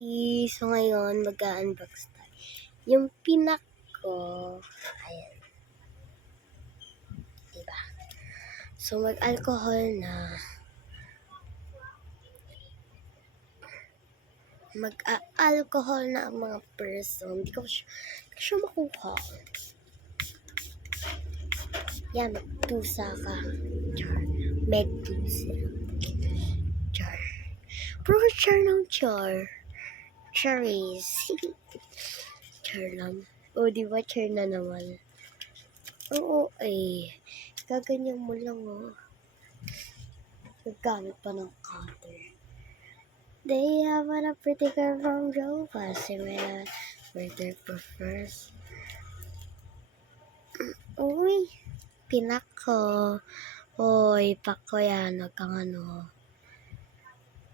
So ngayon, mag-unbox tayo. Yung pinak ko, ayan. Diba? So mag-alcohol na. Mag-alcohol na ang mga person. Hindi ko siya makuha. Yan, magtusa ka. Char. Magtusa. Char. Pero char ng char. Cherries. Char lang. O, diba char na naman? Oo, gaganyan mo lang, Gagamit pa ng cutter. They have a pretty girl from Jova. Similar with their prefers. Uy, pinak ko. Hoy, pako yan. Huwag kang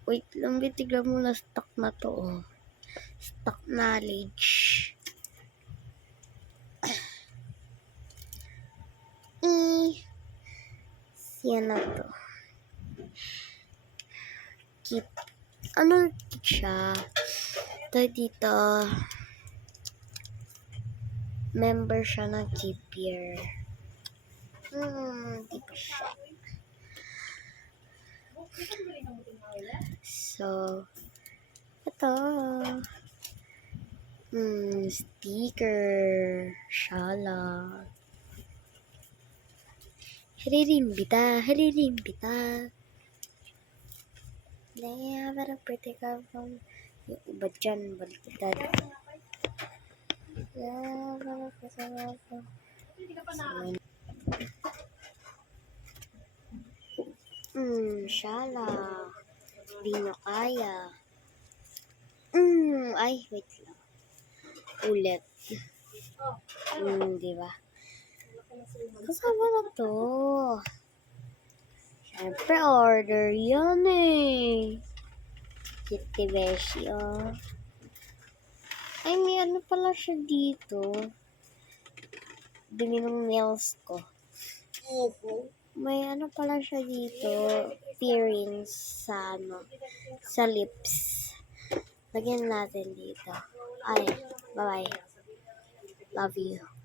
Wait lang, bitiglan mo na stock na to, Stock knowledge. Yan na to. Keep. Ano siya? Ito dito. Member siya ng Keep Year. Di pa siya. So, ito. Sticker. Shala. Haririmbita. They have a pretty girl from... Yung iba dyan, baliktad. Yeah, have a pretty girl from... Shala. Di nyo kaya. Ay, wait lang. Ulit. Diba? Kasama na to. Siyempre, order yan Kitty Beshi, Ay, may ano pala siya dito. Dumi ng nails ko. May ano pala siya dito. Earrings sa lips. Lagyan natin dito. Ay, bye-bye. Love you.